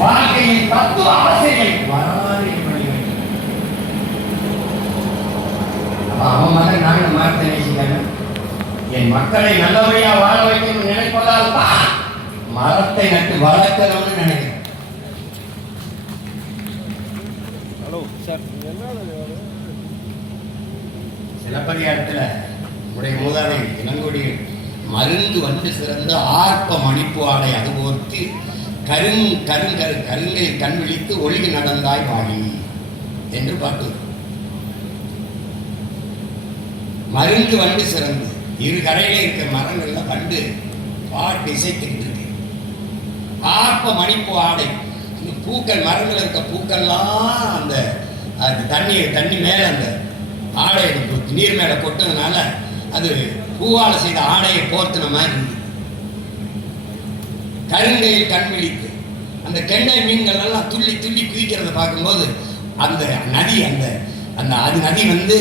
வாழ்க்கையின் தத்துவ ஆசைகளை வராது பண்ணி வேண்டும். அவன் மகன் நாங்கள் மரத்தை நேசிக்கணும். என் மக்களை நல்லபடியா வாழ வைக்கணும் நினைப்பதால் தான் மரத்தை நட்டு வளர்க்கணும்னு நினைக்கிறேன். சிலப்பதிகாரத்தில் உடைய மூதாதை இளங்கொடி மருந்து வந்து சிறந்த ஆர்ப்ப மணிப்பு ஆடை அது போர்த்து கருங்கை கண் விழித்து ஒழுகி நடந்தாய் வாடி என்று பாட்டு. மருந்து வண்டு சிறந்து இரு கரையில இருக்கிற மரங்கள்ல வண்டு பாட்டு இசைத்துக்கிட்டு இருக்கு. ஆர்ப்ப மணிப்பு ஆடை இந்த பூக்கள் மரங்கள் இருக்க பூக்கள்லாம் அந்த தண்ணி மேல அந்த ஆடை நீர் மேல கொட்டதுனால அது பூவால செய்த ஆடையை போர்த்தின மாதிரி இருக்கு. கருங்கையில் கண் விழித்து அந்த கெண்டை மீன்கள் எல்லாம் துள்ளி துள்ளி குதிக்கிறத பார்க்கும்போது அந்த நதி அது நதி வந்து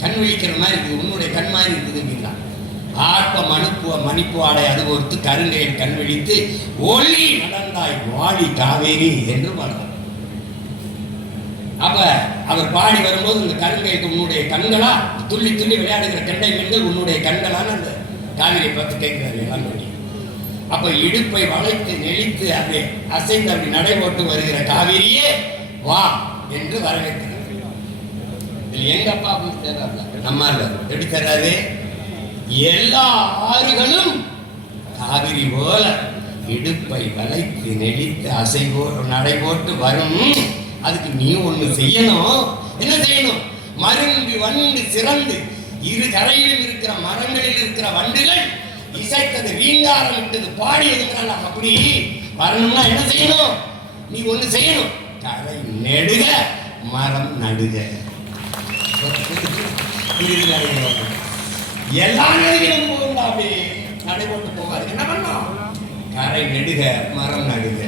கண் விழிக்கிற மாதிரி இருக்குது. உன்னுடைய கண் மாதிரி இருக்குது அப்படின்னா ஆர்ப்ப மணிப்பு ஆடை அது பொறுத்து கருங்கையில் கண் விழித்து ஒளி நடந்தாய் வாடி காவேரி என்று பாடுறார். அப்ப அவர் பாடி வரும்போது இந்த கருங்கைக்கு உன்னுடைய கண்களா துள்ளி துள்ளி விளையாடுகிற கெண்டை மீன்கள் உன்னுடைய கண்களான அந்த காவிரியை பார்த்து கேட்கிறாரு இளங்கொடி. அப்ப இடுப்பை வளைத்து நெளித்து அப்படி அசைந்து அப்படி நடைபோட்டு வருகிற காவிரியே வா என்று வரவேற்கிறார். எங்க அப்பா நம்ம எப்படி தர்றாரு? எல்லா ஆறுகளும் காவிரி போல இடுப்பை வளைத்து நெளித்து நடைபோட்டு வரும். அதுக்கு நீ ஒண்ணு செய்யணும். என்ன செய்யணும்? மருங்கு வண்டு சிறந்து இரு கரையிலும் இருக்கிற மரங்களில் இருக்கிற வண்டுகள் இசைத்தது வீங்காரம் விட்டது பாடியதுனால அப்படி வரணும்னா என்ன செய்யணும்? நீ ஒண்ணு செய்யணும். கரை நெடுக மரம் நடுக. எல்லா நடுகளும் போகுண்டா அப்படி நடைபோட்டு போகாது. என்ன பண்ணும்? கரை நெடுக மரம் நடுக.